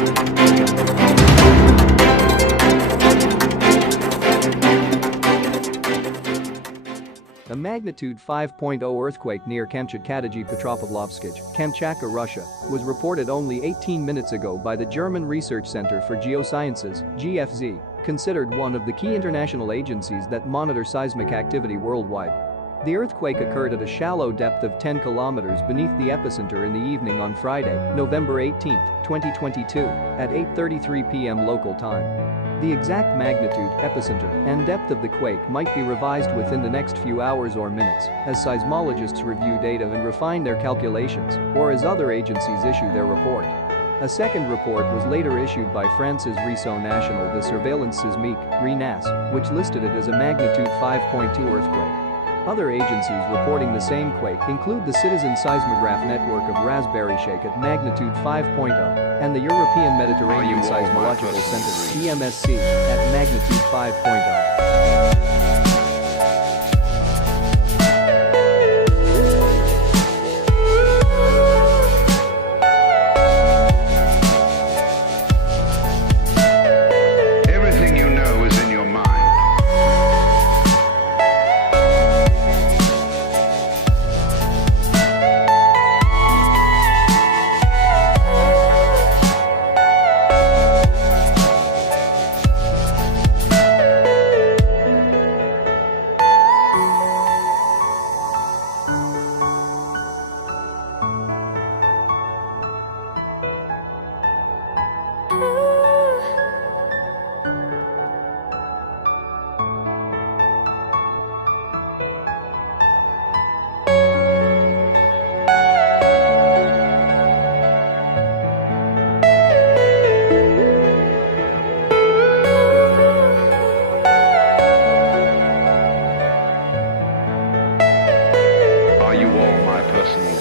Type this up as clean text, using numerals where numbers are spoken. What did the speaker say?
A magnitude 5.0 earthquake near Kamchatkataagy Petropavlovskaj, Kamchatka, Russia, was reported only 18 minutes ago by the German Research Center for Geosciences, GFZ, considered one of the key international agencies that monitor seismic activity worldwide. The earthquake occurred at a shallow depth of 10 kilometers beneath the epicenter in the evening on Friday, November 18, 2022, at 8:33 p.m. local time. The exact magnitude, epicenter, and depth of the quake might be revised within the next few hours or minutes as seismologists review data and refine their calculations, or as other agencies issue their report. A second report was later issued by France's Réseau National de Surveillance Seismique, RENAS, which listed it as a magnitude 5.2 earthquake. Other agencies reporting the same quake include the Citizen Seismograph Network of Raspberry Shake at magnitude 5.0 and the European Mediterranean Seismological Center (EMSC) at magnitude 5.0. Are you all my personal